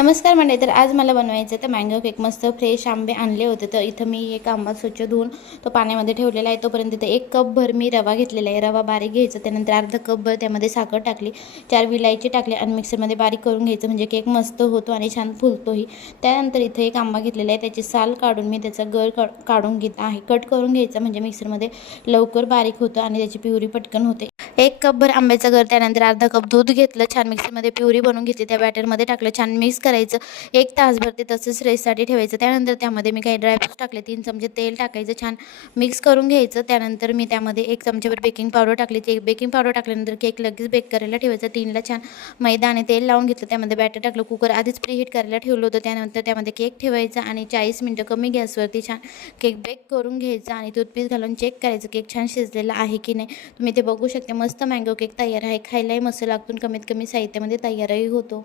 नमस्कार मंडळी, तर आज मला बनवायचं तर मँगो केक। मस्त फ्रेश आंबे आणले होते, तर इथं मी एक आंबा स्वच्छ धुवून तो पाण्यामध्ये ठेवलेला आहे। तोपर्यंत इथं 1 कप भर मी रवा घेतलेला आहे। रवा बारीक घ्यायचा, त्यानंतर अर्धा कप भर त्यामध्ये साखर टाकली, 4 विलायची टाकली आणि मिक्सरमध्ये बारीक करून घ्यायचं, म्हणजे केक मस्त होतो आणि छान फुलतोही। त्यानंतर इथं एक आंबा घेतलेला आहे, त्याची साल काढून मी त्याचा गर काढून घेत आहे। कट करून घ्यायचा, म्हणजे मिक्सरमध्ये लवकर बारीक होतं आणि त्याची प्युरी पटकन होते। 1 कप भर आंब्याचा गर, त्यानंतर अर्धा कप दूध घेतलं, छान मिक्सरमध्ये प्युरी बनवून घेतली, त्या बॅटरमध्ये टाकलं, छान मिक्स करायचं। 1 तासभर ते तसंच रेस्टसाठी ठेवायचं। त्यानंतर त्यामध्ये मी काही ड्रायफ्रूट्स टाकले, 3 चमचे तेल टाकायचं, छान मिक्स करून घ्यायचं। त्यानंतर मी त्यामध्ये 1 चमचेभर बेकिंग पावडर टाकली। ते बेकिंग पावडर टाकल्यानंतर केक लगेच बेक करायला ठेवायचा। 3ला छान मैदा आणि तेल लावून घेतलं, त्यामध्ये बॅटर टाकलं, कुकर आधीच प्रीहीट करायला ठेवलं होतं। त्यानंतर त्यामध्ये केक ठेवायचा आणि 40 मिनिटं कमी गॅसवरती छान केक बेक करून घ्यायचा आणि टूथपीस घालून चेक करायचं केक छान शिजलेला आहे की नाही। तुम्ही ते बघू शकता, मस्त मँगो केक तयार आहे। खायलाही मस्त लागतो, कमीत कमी साहित्यामध्ये तयारही होतो।